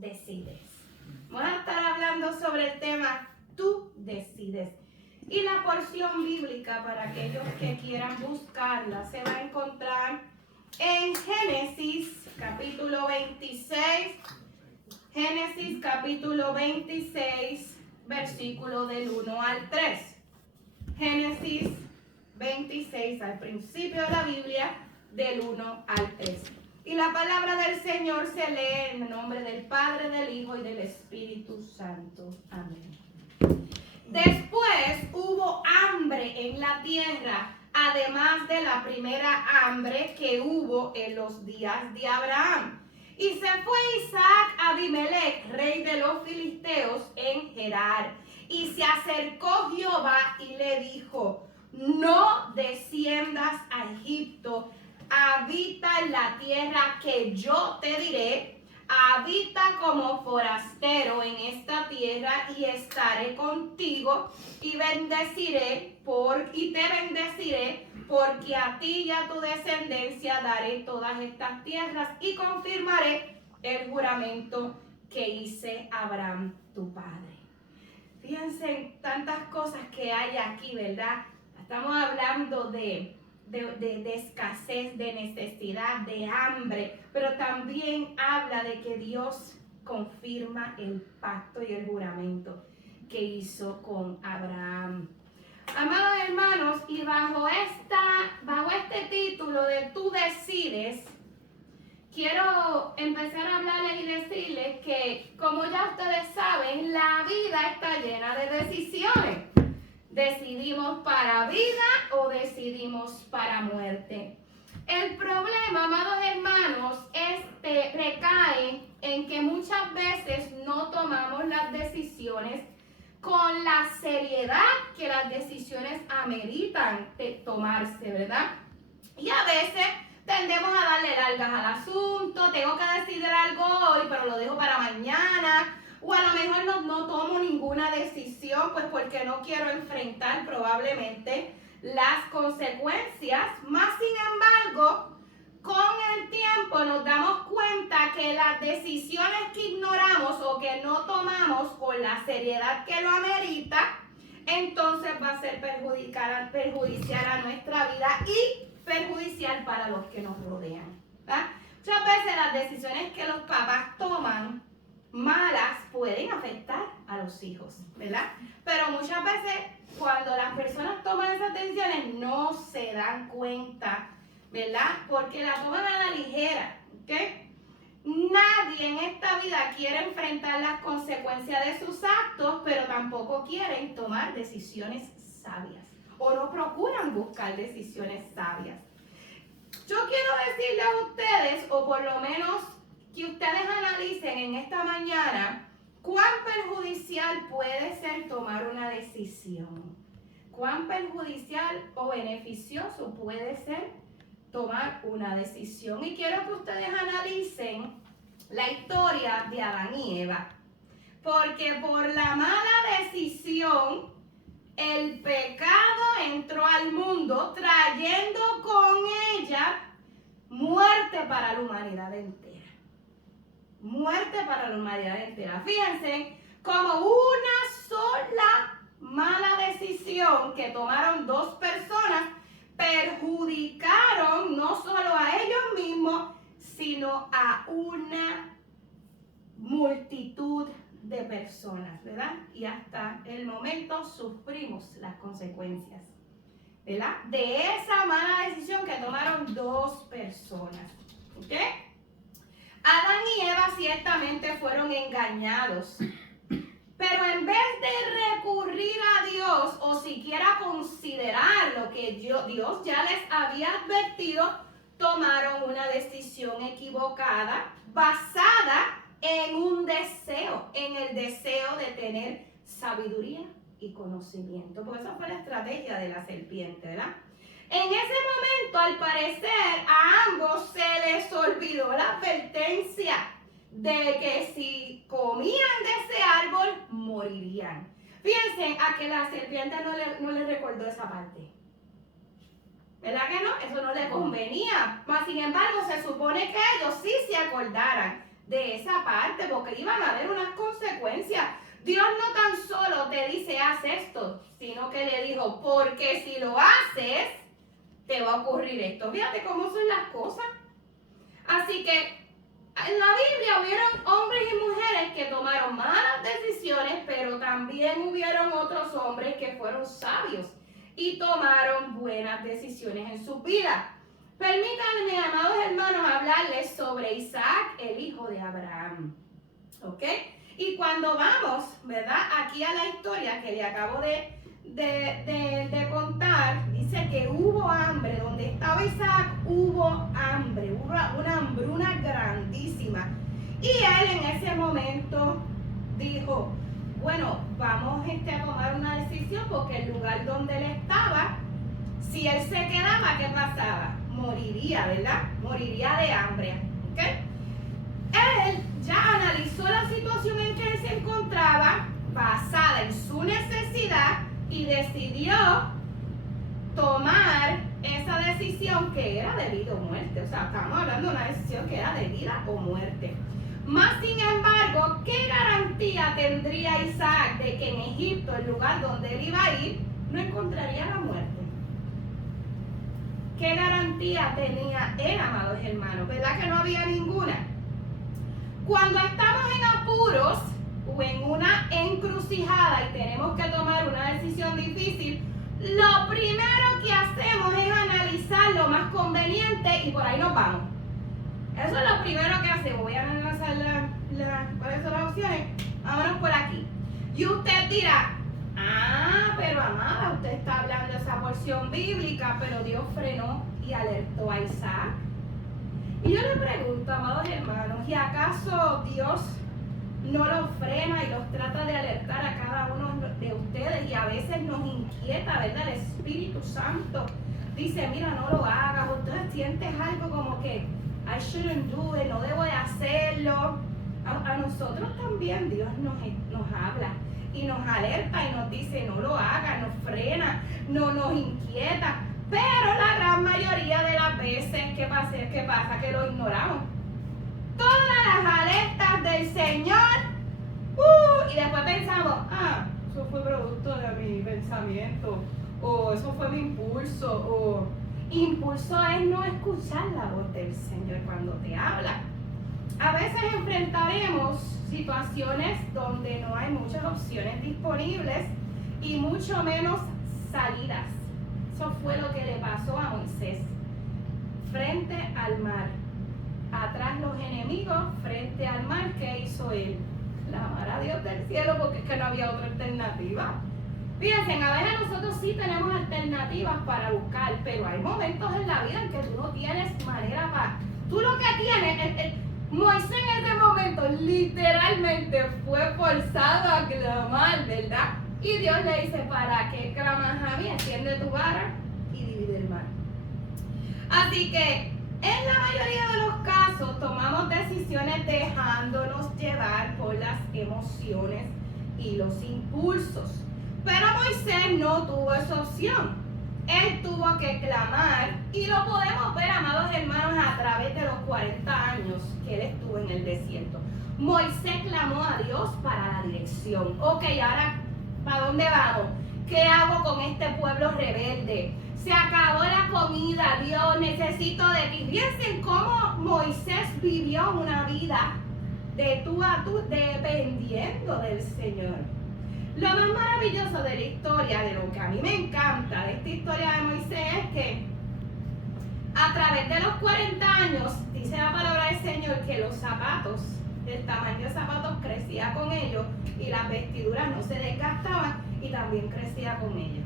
decides. Vamos a estar hablando sobre el tema tú decides. Y la porción bíblica, para aquellos que quieran buscarla, se va a encontrar en Génesis capítulo 26. Génesis capítulo 26, versículo del 1 al 3. Génesis 26, al principio de la Biblia, del 1 al 3. Y la palabra del Señor se lee en el nombre del Padre, del Hijo y del Espíritu Santo. Amén. Después hubo hambre en la tierra, además de la primera hambre que hubo en los días de Abraham. Y se fue Isaac a Abimelech, rey de los filisteos, en Gerar. Y se acercó Jehová y le dijo: no desciendas a Egipto, habita en la tierra que yo te diré. Habita como forastero en esta tierra y estaré contigo y te bendeciré porque a ti y a tu descendencia daré todas estas tierras y confirmaré el juramento que hice a Abraham tu padre. Fíjense en tantas cosas que hay aquí, ¿verdad? Estamos hablando de escasez, de necesidad, de hambre, pero también habla de que Dios confirma el pacto y el juramento que hizo con Abraham. Amados hermanos, y bajo este título de tú decides, quiero empezar a hablarles y decirles que, como ya ustedes saben, la vida está llena de decisiones. ¿Decidimos para vida o decidimos para muerte? El problema, amados hermanos, recae en que muchas veces no tomamos las decisiones con la seriedad que las decisiones ameritan tomarse, ¿verdad? Y a veces tendemos a darle largas al asunto. Tengo que decidir algo hoy, pero lo dejo para mañana. O a lo mejor no tomo ninguna decisión, pues porque no quiero enfrentar probablemente las consecuencias. Más sin embargo, con el tiempo nos damos cuenta que las decisiones que ignoramos o que no tomamos con la seriedad que lo amerita, entonces va a ser perjudicial a nuestra vida y perjudicial para los que nos rodean, ¿verdad? Muchas veces las decisiones que los papás toman malas pueden afectar a los hijos, ¿verdad? Pero muchas veces cuando las personas toman esas decisiones no se dan cuenta, ¿verdad? Porque la toman a la ligera, ¿ok? Nadie en esta vida quiere enfrentar las consecuencias de sus actos, pero tampoco quieren tomar decisiones sabias o no procuran buscar decisiones sabias. Yo quiero decirle a ustedes, o por lo menos que ustedes analicen en esta mañana, cuán perjudicial puede ser tomar una decisión. Cuán perjudicial o beneficioso puede ser tomar una decisión. Y quiero que ustedes analicen la historia de Adán y Eva. Porque por la mala decisión, el pecado entró al mundo trayendo con ella muerte para la humanidad entera. Muerte para la humanidad entera. Fíjense, como una sola mala decisión que tomaron dos personas perjudicaron no solo a ellos mismos, sino a una multitud de personas, ¿verdad? Y hasta el momento sufrimos las consecuencias, ¿verdad? De esa mala decisión que tomaron dos personas, ¿ok? Adán y Eva ciertamente fueron engañados, pero en vez de recurrir a Dios o siquiera considerar lo que Dios ya les había advertido, tomaron una decisión equivocada basada en un deseo, en el deseo de tener sabiduría y conocimiento. Pues esa fue la estrategia de la serpiente, ¿verdad? En ese momento, al parecer, a ambos se les olvidó la advertencia de que si comían de ese árbol, morirían. Fíjense a que la serpiente no le recordó esa parte. ¿Verdad que no? Eso no le convenía. Mas, sin embargo, se supone que ellos sí se acordaran de esa parte, porque iban a haber unas consecuencias. Dios no tan solo te dice, haz esto, sino que le dijo, porque si lo haces, te va a ocurrir esto. Fíjate cómo son las cosas. Así que en la Biblia hubieron hombres y mujeres que tomaron malas decisiones, pero también hubieron otros hombres que fueron sabios y tomaron buenas decisiones en su vida. Permítanme, amados hermanos, hablarles sobre Isaac, el hijo de Abraham. ¿Ok? Y cuando vamos, ¿verdad? Aquí a la historia que le acabo de contar, dice que hubo hambre. Donde estaba Isaac hubo hambre, hubo una hambruna grandísima. Y él en ese momento dijo, bueno, vamos a tomar una decisión, porque el lugar donde él estaba, si él se quedaba, ¿qué pasaba? Moriría, ¿verdad? Moriría de hambre. ¿Ok? Él ya analizó la situación en que él se encontraba, basada en su necesidad, y decidió tomar esa decisión que era de vida o muerte. O sea, estamos hablando de una decisión que era de vida o muerte. Más sin embargo, ¿qué garantía tendría Isaac de que en Egipto, el lugar donde él iba a ir, no encontraría la muerte? ¿Qué garantía tenía él, amados hermanos? ¿Verdad que no había ninguna? Cuando estamos en apuros o en una encrucijada y tenemos que tomar una decisión difícil, lo primero que hacemos es analizar lo más conveniente y por ahí nos vamos. Eso es lo primero que hacemos. Voy a analizar cuáles son las opciones. Vámonos por aquí. Y usted dirá, pero amada, usted está hablando de esa porción bíblica, pero Dios frenó y alertó a Isaac. Y yo le pregunto, amados hermanos, ¿y acaso Dios no los frena y los trata de alertar a cada uno de ustedes? Y a veces nos inquieta, ¿verdad? El Espíritu Santo dice, mira, no lo hagas. O tú sientes algo como que, I shouldn't do it, no debo de hacerlo. A nosotros también Dios nos habla y nos alerta y nos dice, no lo hagas, nos frena, no nos inquieta. Pero la gran mayoría de las veces, ¿qué pasa? Que lo ignoramos. Todas las alertas del Señor, y después pensamos, eso fue producto de mi pensamiento, o eso fue mi impulso, o impulso es no escuchar la voz del Señor cuando te habla. A veces enfrentaremos situaciones donde no hay muchas opciones disponibles y mucho menos salidas. Eso fue lo que le pasó a Moisés. Frente al mar, atrás los enemigos, frente al mar, ¿qué hizo él? Clamar a Dios del cielo, porque es que no había otra alternativa. Fíjense, a veces nosotros sí tenemos alternativas para buscar, pero hay momentos en la vida en que tú no tienes manera para... Tú lo que tienes, Moisés en ese momento literalmente fue forzado a clamar, ¿verdad? Y Dios le dice, ¿para qué clamas a mí? Extiende tu vara y divide el mar. Así que en la mayoría de los casos tomamos decisiones dejándonos llevar por las emociones y los impulsos. Pero Moisés no tuvo esa opción. Él tuvo que clamar, y lo podemos ver, amados hermanos, a través de los 40 años que él estuvo en el desierto. Moisés clamó a Dios para la dirección. Ok, ahora, ¿para dónde vamos? ¿Qué hago con este pueblo rebelde? Se acabó la comida, Dios, necesito de ti. Fíjense cómo Moisés vivió una vida de tú a tú, dependiendo del Señor. Lo más maravilloso de la historia, de lo que a mí me encanta de esta historia de Moisés, es que a través de los 40 años, dice la palabra del Señor, que los zapatos, el tamaño de zapatos crecía con ellos y las vestiduras no se desgastaban y también crecía con ellos.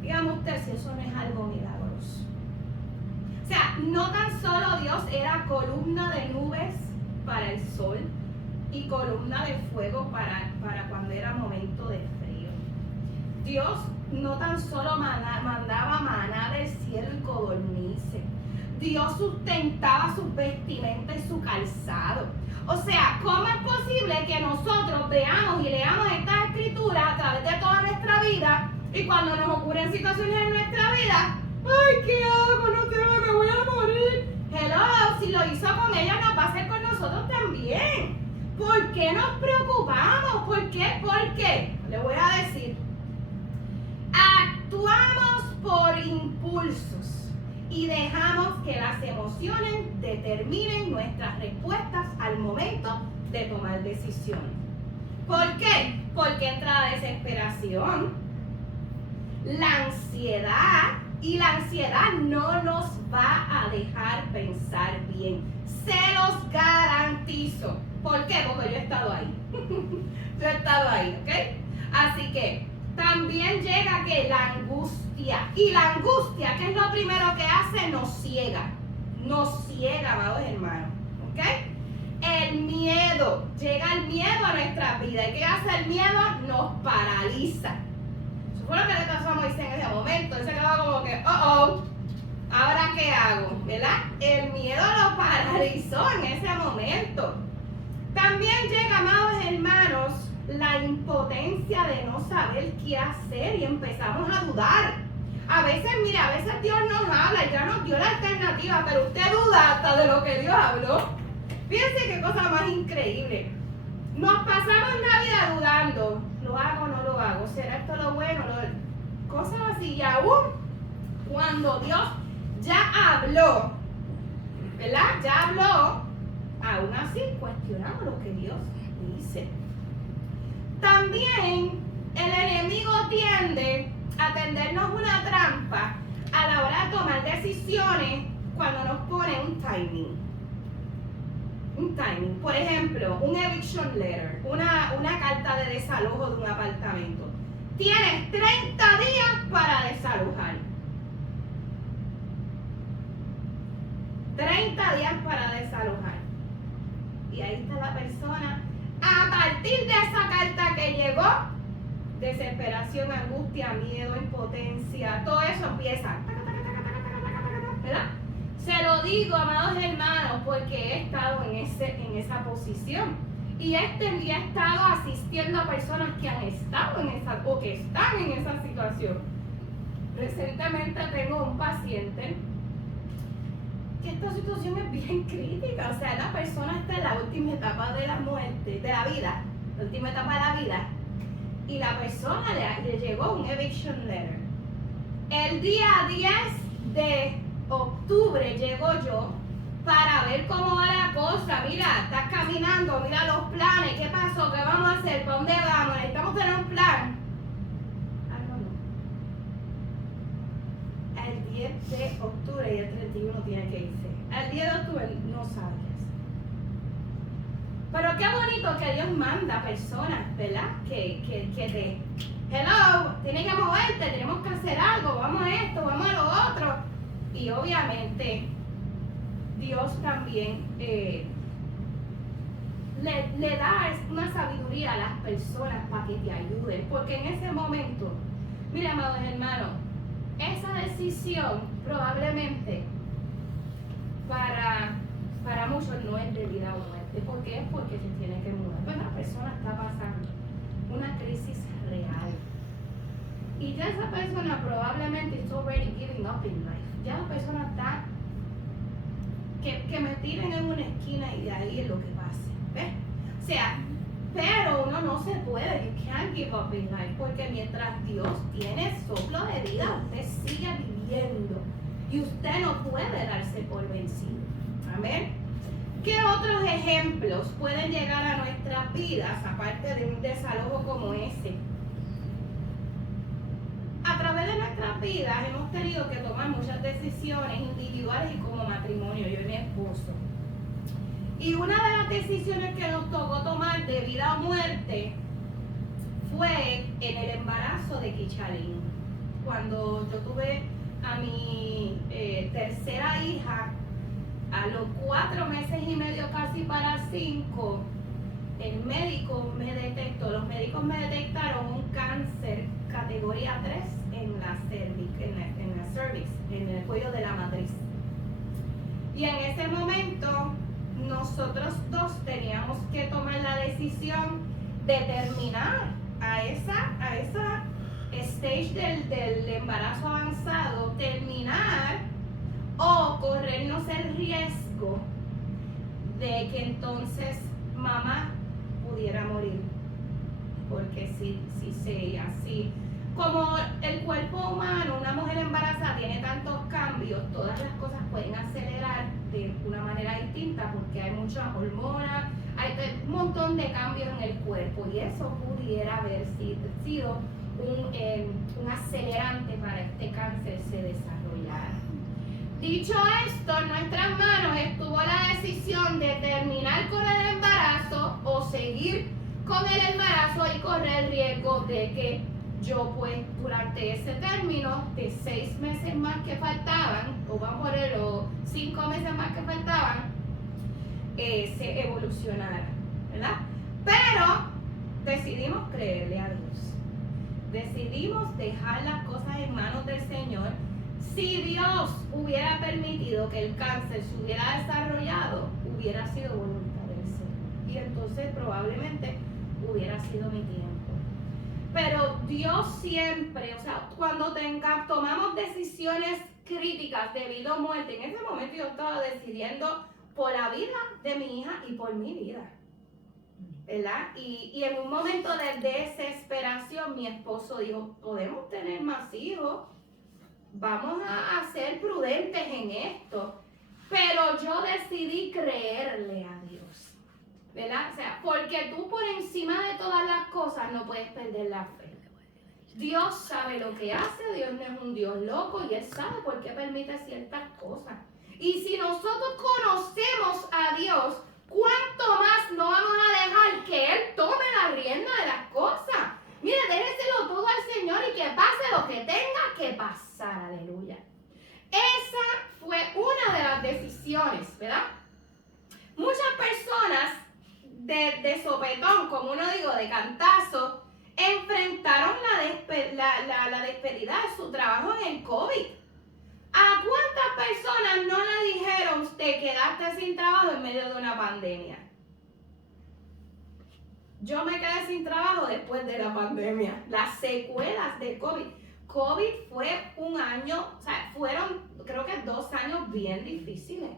Dígame usted si eso no es algo milagroso. O sea, no tan solo Dios era columna de nubes para el sol y columna de fuego para cuando era momento de frío. Dios no tan solo mandaba maná del cielo y codornices. Dios sustentaba sus vestimentas y su calzado. O sea, ¿cómo es posible que nosotros veamos y leamos estas escrituras a través de toda nuestra vida y cuando nos ocurren situaciones en nuestra vida, ¡ay, qué hago! No sé, me voy a morir. Hello, si lo hizo con ella, nos va a hacer con nosotros también. ¿Por qué nos preocupamos? ¿Por qué? ¿Por qué? Le voy a decir. Actuamos por impulsos y dejamos que las emociones determinen nuestras respuestas al momento de tomar decisiones. ¿Por qué? Porque entra la desesperación, la ansiedad, y la ansiedad no nos va a dejar pensar bien. Se los garantizo. ¿Por qué? Porque yo he estado ahí. Yo he estado ahí, ¿ok? Así que también llega que la angustia. Y la angustia, ¿qué es lo primero que hace? Nos ciega. Nos ciega, amados hermanos. ¿Ok? El miedo. Llega el miedo a nuestra vida. ¿Y qué hace el miedo? Nos paraliza. Eso fue lo que le pasó a Moisés en ese momento. Él se quedó como que, ¿ahora qué hago? ¿Verdad? El miedo lo paralizó en ese momento. También llega, amados hermanos, la impotencia de no saber qué hacer y empezamos a dudar. A veces, mira, a veces Dios nos habla y ya nos dio la alternativa, pero usted duda hasta de lo que Dios habló. Fíjense qué cosa más increíble. Nos pasamos la vida dudando, ¿lo hago o no lo hago? ¿Será esto lo bueno? Cosas así. Y aún cuando Dios ya habló, ¿verdad? Ya habló, aún así cuestionamos lo que Dios dice. También el enemigo tiende a tendernos una trampa a la hora de tomar decisiones cuando nos pone un timing. Un timing. Por ejemplo, un eviction letter, una carta de desalojo de un apartamento. Tienes 30 días para desalojar. 30 días para desalojar. Y ahí está la persona. A partir de esa carta que llegó, desesperación, angustia, miedo, impotencia, todo eso empieza. ¿Verdad? Se lo digo, amados hermanos, porque he estado en esa posición. Y he estado asistiendo a personas que han estado en esa, o que están en esa situación. Recientemente tengo un paciente que esta situación es bien crítica. O sea, la persona está en la última etapa de la muerte, de la vida, la última etapa de la vida. Y la persona le llegó un eviction letter. El día 10 de octubre llego yo para ver cómo va la cosa. Mira, estás caminando, mira los planes, ¿qué pasó? ¿Qué vamos a hacer? ¿Para dónde vamos? Necesitamos tener un plan. No. El 10 de octubre y el 31 tiene que irse. El 10 de octubre no sabes. Pero qué bonito que Dios manda personas, ¿verdad? Que te... Hello, tienes que moverte, tenemos que hacer algo, vamos a esto, vamos a lo otro. Y obviamente Dios también le da una sabiduría a las personas para que te ayuden. Porque en ese momento, mira, amados hermanos, esa decisión probablemente para muchos no es de vida o muerte. ¿Por qué? Porque se tiene que mudar. Pues la persona está pasando una crisis real. Y ya esa persona probablemente is already giving up in life. Ya la persona está que me tiren en una esquina y de ahí es lo que pase. ¿Ves? O sea, pero uno no se puede, you can't give up in life, porque mientras Dios tiene soplo de vida, usted sigue viviendo y usted no puede darse por vencido. Amén. ¿Qué otros ejemplos pueden llegar a nuestras vidas aparte de un desalojo como ese? A través de nuestras vidas hemos tenido que tomar muchas decisiones individuales y como matrimonio, yo y mi esposo. Y una de las decisiones que nos tocó tomar de vida o muerte fue en el embarazo de Kichalín. Cuando yo tuve a mi tercera hija, a los 4 meses y medio, casi para 5, el médico me detectó, los médicos me detectaron un cáncer categoría 3 en la cervix, en el cuello de la matriz. Y en ese momento nosotros dos teníamos que tomar la decisión de terminar a esa stage del embarazo avanzado, terminar o corrernos el riesgo de que entonces mamá pudiera morir. Porque si así como el cuerpo humano, una mujer embarazada tiene tantos cambios, todas las cosas pueden acelerar de una manera distinta porque hay muchas hormonas, hay un montón de cambios en el cuerpo y eso pudiera haber sido un acelerante para este cáncer se desarrollara. Dicho esto, en nuestras manos estuvo la decisión de terminar con el embarazo o seguir con el embarazo y correr el riesgo de que yo pues durante ese término de 6 meses más que faltaban, o vamos a ponerlo 5 meses más que faltaban, se evolucionara, ¿verdad? Pero decidimos creerle a Dios. Decidimos dejar las cosas en manos del Señor. Si Dios hubiera permitido que el cáncer se hubiera desarrollado, hubiera sido voluntad del Señor. Y entonces probablemente hubiera sido mi tiempo. Pero Dios siempre, o sea, cuando tomamos decisiones críticas de vida o muerte, en ese momento yo estaba decidiendo por la vida de mi hija y por mi vida, ¿verdad? Y en un momento de desesperación, mi esposo dijo, podemos tener más hijos, vamos a ser prudentes en esto, pero yo decidí creerle a Dios, ¿verdad? O sea, porque tú por encima de todas las cosas no puedes perder la fe. Dios sabe lo que hace, Dios no es un Dios loco y Él sabe por qué permite ciertas cosas. Y si nosotros conocemos a Dios, ¿cuánto más no vamos a dejar que Él tome la rienda de las cosas? Mire, déjeselo todo al Señor y que pase lo que tenga que pasar, aleluya. Esa fue una de las decisiones, ¿verdad? Muchas personas de sopetón, como uno digo, de cantazo, enfrentaron la despedida de su trabajo en el COVID. ¿A cuántas personas no le dijeron te quedaste sin trabajo en medio de una pandemia? Yo me quedé sin trabajo después de la pandemia. Las secuelas de COVID. COVID fue un año, o sea, fueron creo que 2 años bien difíciles.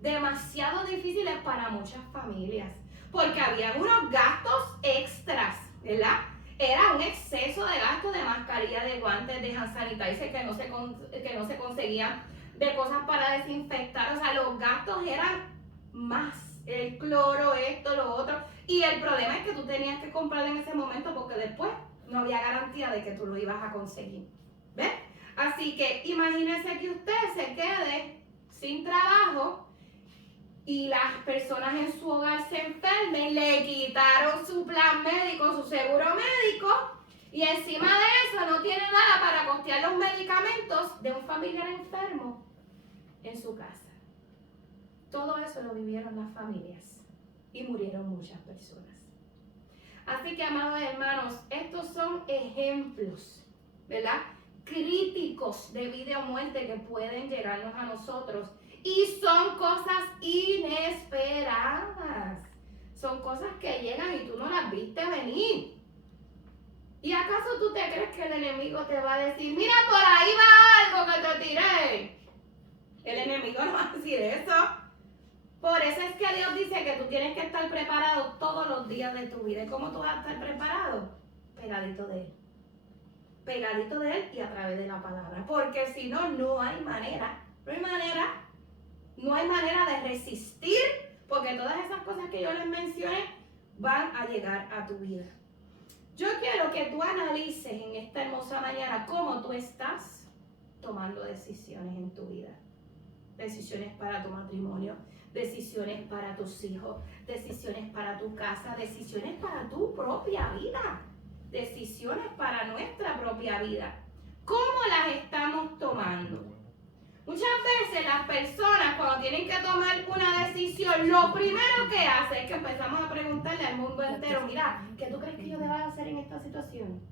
Demasiado difíciles para muchas familias. Porque había unos gastos extras, ¿verdad? Era un exceso de gasto de mascarilla, de guantes, de hand sanitizer que no se conseguían, de cosas para desinfectar. O sea, los gastos eran más. El cloro, esto, lo otro. Y el problema es que tú tenías que comprar en ese momento porque después no había garantía de que tú lo ibas a conseguir. ¿Ves? Así que imagínense que usted se quede sin trabajo y las personas en su hogar se enfermen, le quitaron su plan médico, su seguro médico, y encima de eso no tiene nada para costear los medicamentos de un familiar enfermo en su casa. Todo eso lo vivieron las familias y murieron muchas personas. Así que, amados hermanos, estos son ejemplos, ¿verdad? Críticos de vida o muerte que pueden llegarnos a nosotros. Y son cosas inesperadas. Son cosas que llegan y tú no las viste venir. ¿Y acaso tú te crees que el enemigo te va a decir, mira, por ahí va algo que te tiré? El enemigo no va a decir eso. Por eso es que Dios dice que tú tienes que estar preparado todos los días de tu vida. ¿Y cómo tú vas a estar preparado? Pegadito de Él. Pegadito de Él y a través de la palabra. Porque si no, no hay manera. No hay manera de resistir, porque todas esas cosas que yo les mencioné van a llegar a tu vida. Yo quiero que tú analices en esta hermosa mañana cómo tú estás tomando decisiones en tu vida. Decisiones para tu matrimonio, decisiones para tus hijos, decisiones para tu casa, decisiones para tu propia vida, decisiones para nuestra propia vida. ¿Cómo las estamos tomando? Muchas veces las personas cuando tienen que tomar una decisión, lo primero que hacen es que empezamos a preguntarle al mundo entero, mira, ¿qué tú crees que yo deba hacer en esta situación?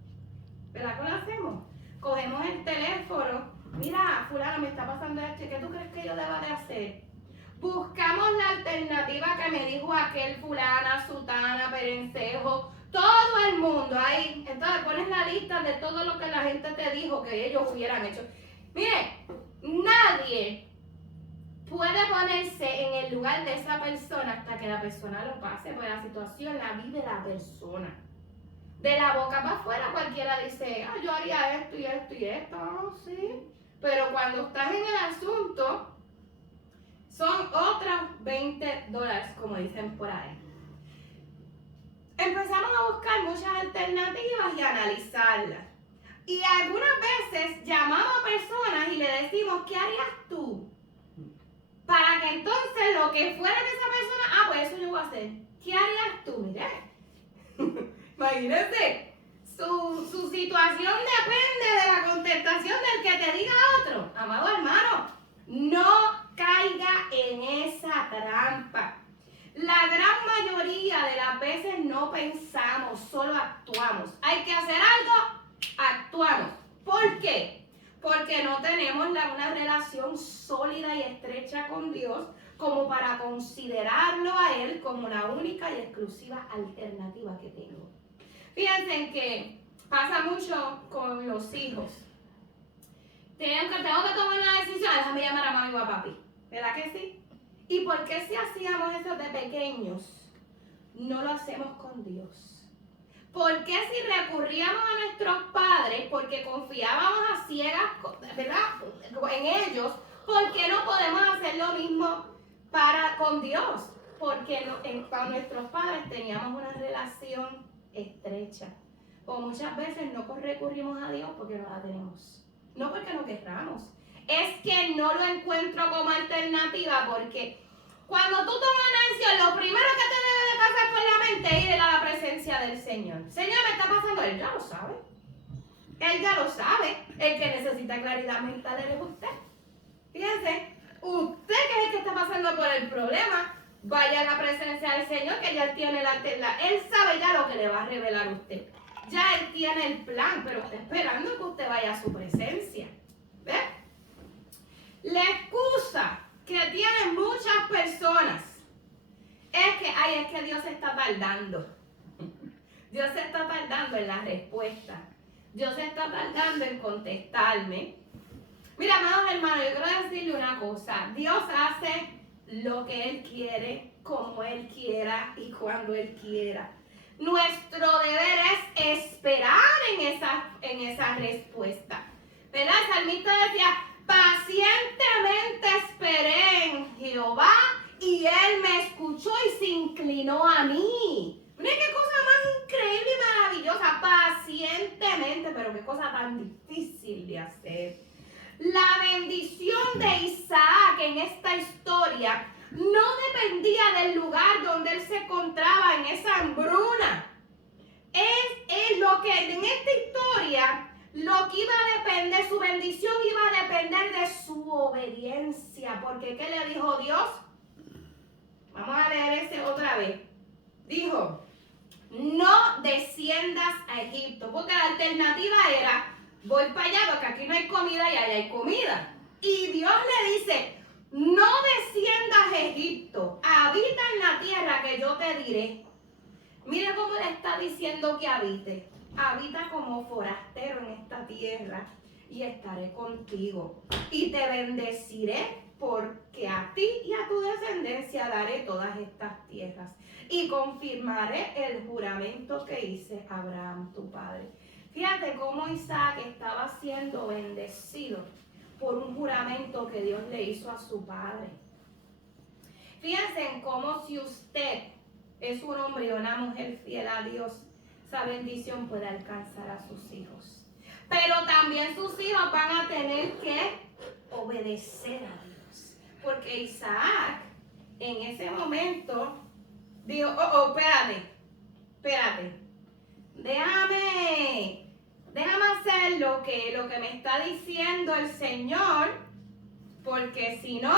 ¿Verdad que lo hacemos? Cogemos el teléfono, mira, fulano, me está pasando esto, ¿qué tú crees que yo deba de hacer? Buscamos la alternativa que me dijo aquel fulana, sutana, perencejo, todo el mundo ahí. Entonces pones la lista de todo lo que la gente te dijo que ellos hubieran hecho. Mire, nadie puede ponerse en el lugar de esa persona hasta que la persona lo pase, porque la situación la vive la persona. De la boca para afuera cualquiera dice, yo haría esto y esto y esto, sí. Pero cuando estás en el asunto, son otros $20, como dicen por ahí. Empezamos a buscar muchas alternativas y a analizarlas. Y algunas veces llamamos a personas y le decimos, ¿qué harías tú? Para que entonces lo que fuera de esa persona, pues eso yo voy a hacer. ¿Qué harías tú? Mire, imagínense, su situación depende de la contestación del que te diga otro. Amado hermano, no caiga en esa trampa. La gran mayoría de las veces no pensamos, solo actuamos. Hay que hacer algo, actuamos. ¿Por qué? Porque no tenemos una relación sólida y estrecha con Dios como para considerarlo a Él como la única y exclusiva alternativa que tengo. Fíjense que pasa mucho con los hijos. Tengo que tomar una decisión, déjame llamar a mami o a papi. ¿Verdad que sí? ¿Y por qué si hacíamos eso de pequeños, no lo hacemos con Dios? ¿Por qué si recurríamos a nuestros padres, porque confiábamos a ciegas, ¿verdad?, en ellos, por qué no podemos hacer lo mismo con Dios? Porque con nuestros padres teníamos una relación estrecha. O muchas veces no recurrimos a Dios porque no la tenemos. No porque no querramos. Es que no lo encuentro como alternativa, porque cuando tú tomas una decisión, lo primero que te debe de pasar por la mente es ir a la presencia del Señor. Señor, me está pasando, Él ya lo sabe. Él ya lo sabe. El que necesita claridad mental es usted. Fíjense, usted que es el que está pasando por el problema, vaya a la presencia del Señor, que ya Él tiene la tela. Él sabe ya lo que le va a revelar a usted. Ya Él tiene el plan, pero está esperando que usted vaya a su presencia. ¿Ves? La excusa que tienen muchas personas es que Dios se está tardando. Dios se está tardando en la respuesta. Dios se está tardando en contestarme. Mira, amados hermanos, yo quiero decirle una cosa. Dios hace lo que Él quiere, como Él quiera y cuando Él quiera. Nuestro deber es esperar en esa respuesta. ¿Verdad? El salmista decía, pacientemente esperé en Jehová y Él me escuchó y se inclinó a mí. Miren qué cosa más increíble y maravillosa, pacientemente, pero qué cosa tan difícil de hacer. La bendición de Isaac en esta historia no dependía del lugar donde él se encontraba en esa hambruna. Es lo que en esta historia, lo que iba a depender, su bendición iba a depender de su obediencia. Porque ¿qué le dijo Dios? Vamos a leer ese otra vez. Dijo, no desciendas a Egipto. Porque la alternativa era, voy para allá porque aquí no hay comida y allá hay comida. Y Dios le dice, no desciendas a Egipto, habita en la tierra que yo te diré. Mira cómo le está diciendo que habite. Habita como forastero en esta tierra y estaré contigo. Y te bendeciré porque a ti y a tu descendencia daré todas estas tierras. Y confirmaré el juramento que hice a Abraham tu padre. Fíjate cómo Isaac estaba siendo bendecido por un juramento que Dios le hizo a su padre. Fíjense en cómo si usted es un hombre o una mujer fiel a Dios, esa bendición puede alcanzar a sus hijos. Pero también sus hijos van a tener que obedecer a Dios. Porque Isaac en ese momento dijo, espérate, déjame hacer lo que me está diciendo el Señor, porque si no,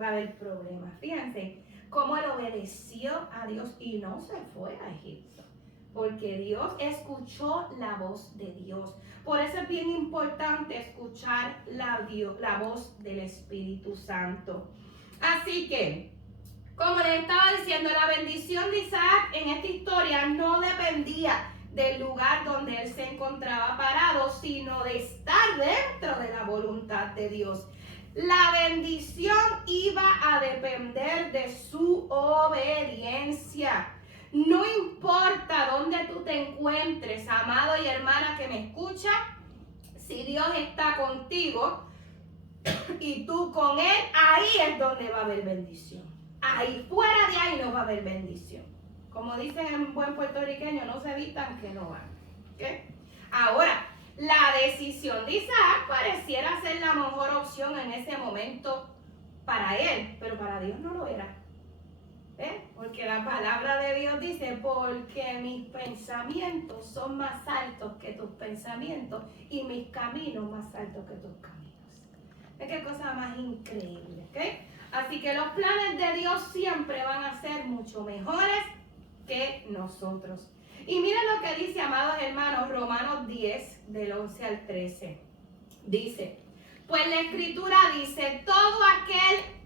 va a haber problemas. Fíjense cómo él obedeció a Dios y no se fue a Egipto, porque Dios escuchó la voz de Dios. Por eso es bien importante escuchar la voz del Espíritu Santo. Así que, como les estaba diciendo, la bendición de Isaac en esta historia no dependía del lugar donde él se encontraba parado, sino de estar dentro de la voluntad de Dios. La bendición iba a depender de su obediencia. No importa dónde tú te encuentres, amado y hermana que me escucha, si Dios está contigo y tú con Él, ahí es donde va a haber bendición. Ahí, fuera de ahí no va a haber bendición. Como dicen en buen puertorriqueño, no se evitan que no van. ¿Okay? Ahora, la decisión de Isaac pareciera ser la mejor opción en ese momento para él, pero para Dios no lo era. Porque la palabra de Dios dice, porque mis pensamientos son más altos que tus pensamientos y mis caminos más altos que tus caminos. Es que cosa más increíble, ¿ok? Así que los planes de Dios siempre van a ser mucho mejores que nosotros. Y miren lo que dice, amados hermanos, Romanos 10, del 11 al 13. Dice, pues la Escritura dice, todo aquel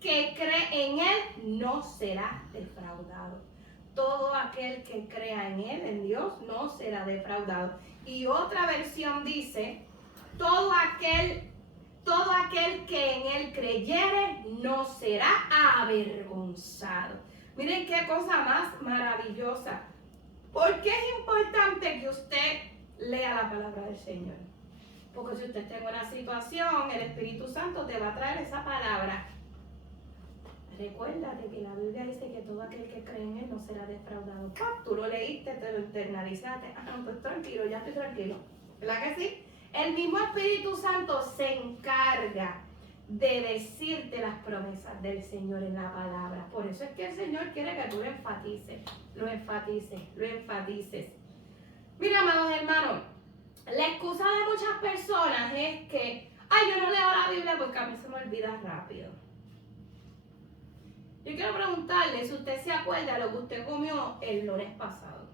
que cree en Él no será defraudado. Todo aquel que crea en Él, en Dios, no será defraudado. Y otra versión dice, todo aquel que en Él creyere no será avergonzado. Miren qué cosa más maravillosa. ¿Por qué es importante que usted lea la palabra del Señor? Porque si usted está en una situación, el Espíritu Santo te va a traer esa palabra. Recuérdate que la Biblia dice que todo aquel que cree en Él no será defraudado. Tú lo leíste, te lo internalizaste. Pues tranquilo, ya estoy tranquilo. ¿Verdad que sí? El mismo Espíritu Santo se encarga de decirte las promesas del Señor en la palabra. Por eso es que el Señor quiere que tú lo enfatices, lo enfatices, lo enfatices. Mira, amados hermanos, la excusa de muchas personas es que, yo no leo la Biblia porque a mí se me olvida rápido. Yo quiero preguntarle si usted se acuerda de lo que usted comió el lunes pasado.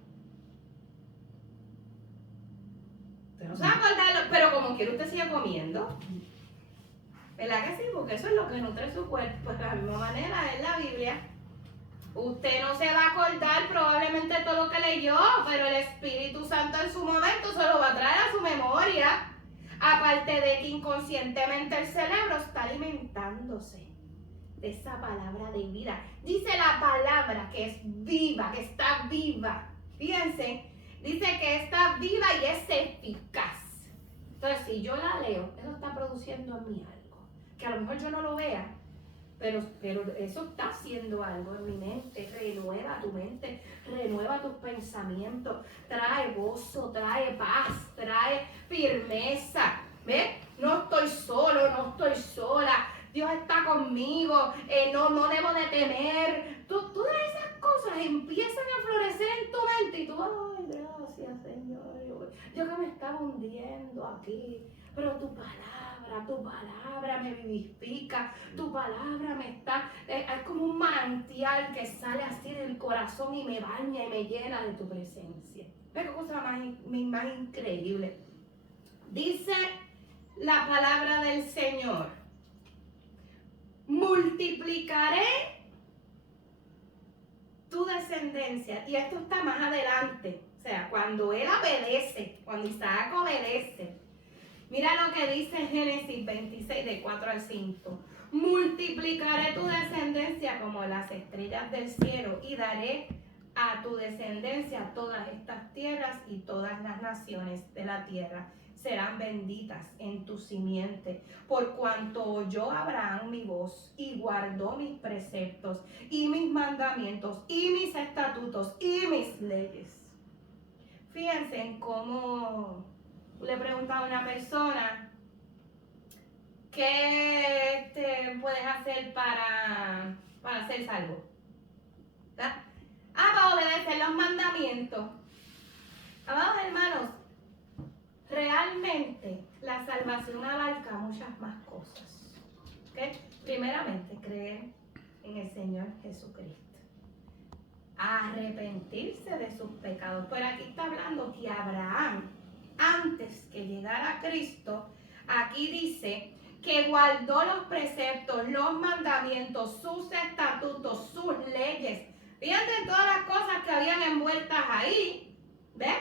Usted no se va a acordar, pero como quiera usted sigue comiendo. ¿Verdad que sí? Porque eso es lo que nutre su cuerpo. Pues de la misma manera es la Biblia. Usted no se va a acordar probablemente todo lo que leyó, pero el Espíritu Santo en su momento se lo va a traer a su memoria. Aparte de que inconscientemente el cerebro está alimentándose de esa palabra de vida. Dice la palabra que es viva, que está viva. Fíjense, dice que está viva y es eficaz. Entonces, si yo la leo, eso está produciendo en mí algo. Que a lo mejor yo no lo vea, pero eso está haciendo algo en mi mente. Renueva tu mente, renueva tus pensamientos, trae gozo, trae paz, trae firmeza. ¿Ves? No estoy solo, no estoy sola. Dios está conmigo, no debo de temer. Todas esas cosas empiezan a florecer en tu mente y tú, ay, gracias Señor, yo que me estaba hundiendo aquí, pero tu palabra me vivifica, tu palabra me está, es como un manantial que sale así del corazón y me baña y me llena de tu presencia. Pero cosa más increíble. Dice la palabra del Señor, multiplicaré tu descendencia. Y esto está más adelante. O sea, cuando él obedece, cuando Isaac obedece. Mira lo que dice Génesis 26, de 4 al 5. Multiplicaré tu descendencia como las estrellas del cielo y daré a tu descendencia todas estas tierras y todas las naciones de la tierra serán benditas en tu simiente, por cuanto oyó Abraham mi voz y guardó mis preceptos y mis mandamientos y mis estatutos y mis leyes. Fíjense en cómo le preguntaba a una persona, ¿qué puedes hacer para ser salvo? ¿Verdad? Para obedecer los mandamientos. Amados hermanos, realmente la salvación abarca muchas más cosas. ¿Okay? Primeramente, creer en el Señor Jesucristo. Arrepentirse de sus pecados. Pero aquí está hablando que Abraham, antes que llegara a Cristo, aquí dice que guardó los preceptos, los mandamientos, sus estatutos, sus leyes. Fíjate todas las cosas que habían envueltas ahí. ¿Ves?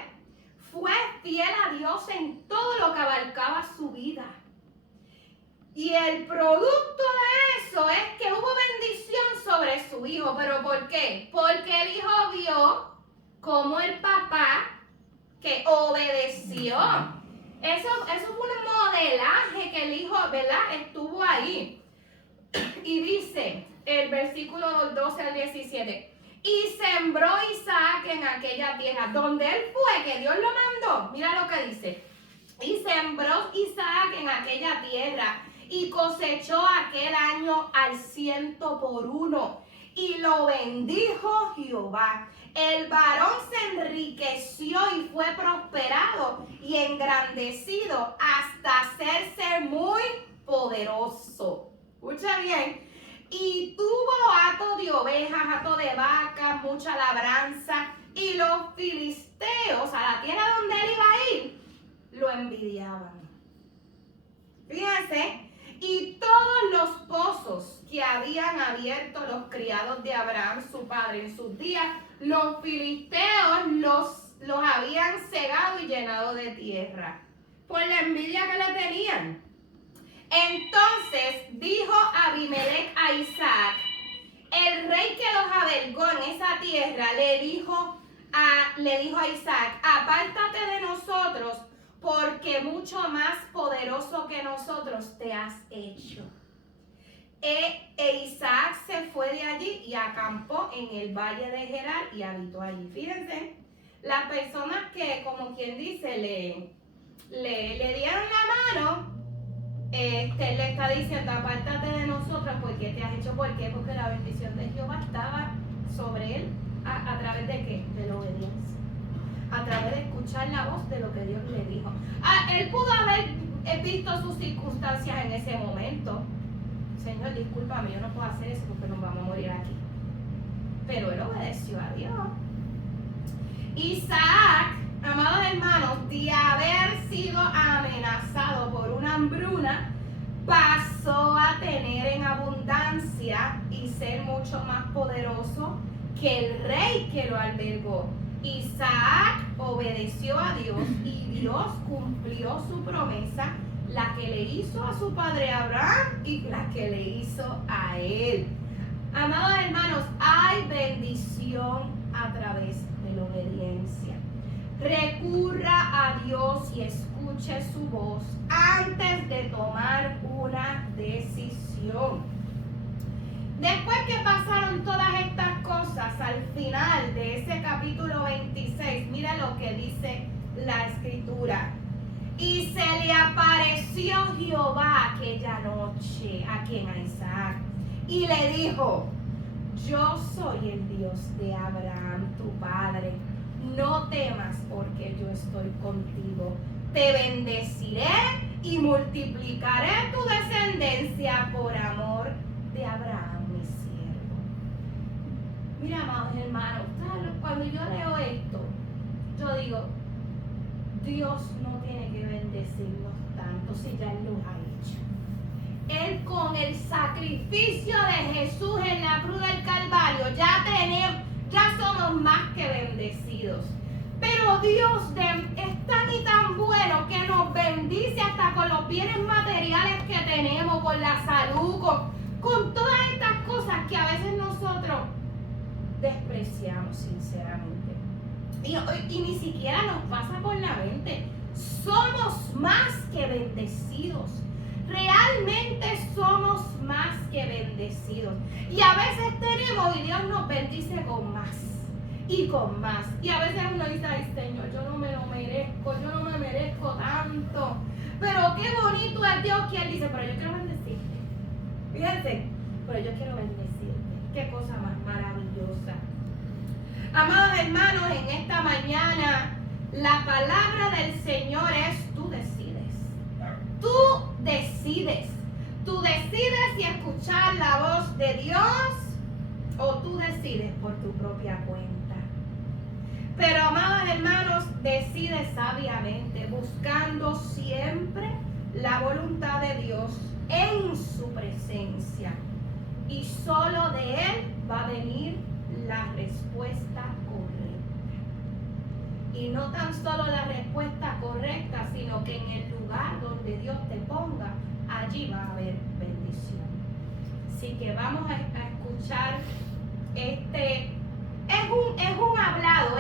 Fue fiel a Dios en todo lo que abarcaba su vida. Y el producto de eso es que hubo bendición sobre su hijo. ¿Pero por qué? Porque el hijo vio como el papá que obedeció. Eso fue un modelaje que el hijo, ¿verdad? Estuvo ahí. Y dice el versículo 12 al 17. Y sembró Isaac en aquella tierra donde él fue, que Dios lo mandó. Mira lo que dice. Y sembró Isaac en aquella tierra y cosechó aquel año al 100 por 1. Y lo bendijo Jehová. El varón se enriqueció y fue prosperado y engrandecido hasta hacerse muy poderoso. Escucha bien. Y tuvo hato de ovejas, hato de vacas, mucha labranza. Y los filisteos, a la tierra donde él iba a ir, lo envidiaban. Fíjense. Y todos los pozos que habían abierto los criados de Abraham, su padre, en sus días, los filisteos los habían cegado y llenado de tierra, por la envidia que le tenían. Entonces dijo Abimelech a Isaac, el rey que los albergó en esa tierra, le dijo a Isaac, apártate de nosotros, porque mucho más poderoso que nosotros te has hecho. Isaac se fue de allí y acampó en el valle de Gerar y habitó allí. Fíjense, las personas que, como quien dice, le dieron la mano, le está diciendo, apártate de nosotros, porque te has hecho. ¿Por qué? Porque la bendición de Jehová estaba sobre él. ¿A través de qué? De la obediencia. A través de escuchar la voz de lo que Dios le dijo. Él pudo haber visto sus circunstancias en ese momento. Señor, discúlpame, yo no puedo hacer eso porque nos vamos a morir aquí. Pero él obedeció a Dios. Isaac, amados hermanos, de haber sido amenazado por una hambruna, pasó a tener en abundancia y ser mucho más poderoso que el rey que lo albergó. Isaac obedeció a Dios y Dios cumplió su promesa, la que le hizo a su padre Abraham y la que le hizo a él. Amados hermanos, hay bendición a través de la obediencia. Recurra a Dios y escuche su voz antes de tomar una decisión. Después que pasaron todas estas cosas, al final de ese capítulo 26, mira lo que dice la escritura. Y se le apareció Jehová aquella noche, ¿a quién? A Isaac. Y le dijo, yo soy el Dios de Abraham, tu padre. No temas porque yo estoy contigo. Te bendeciré y multiplicaré tu descendencia por amor de Abraham, mi siervo. Mira, amados hermanos, cuando yo leo esto, yo digo, Dios no tiene que bendecirnos tanto si ya Él lo ha hecho. Él, con el sacrificio de Jesús en la cruz del Calvario, ya somos más que bendecidos. Pero Dios es tan y tan bueno que nos bendice hasta con los bienes materiales que tenemos, con la salud, con todas estas cosas que a veces nosotros despreciamos sinceramente. Y ni siquiera nos pasa por la mente. Somos más que bendecidos. Realmente somos más que bendecidos. Y a veces tenemos y Dios nos bendice con más. Y con más. Y a veces uno dice, ay Señor, yo no me lo merezco, yo no me merezco tanto. Pero qué bonito es Dios que Él dice, pero yo quiero bendecirte. Fíjense, pero yo quiero bendecirte. Qué cosa más maravillosa. Amados hermanos, en esta mañana la palabra del Señor es tú decides. Tú decides. Tú decides si escuchar la voz de Dios o tú decides por tu propia cuenta. Pero, amados hermanos, decide sabiamente, buscando siempre la voluntad de Dios en su presencia. Y solo de Él va a venir la respuesta correcta. Y no tan solo la respuesta correcta, sino que en el lugar donde Dios te ponga, allí va a haber bendición. Así que vamos a escuchar es un hablado,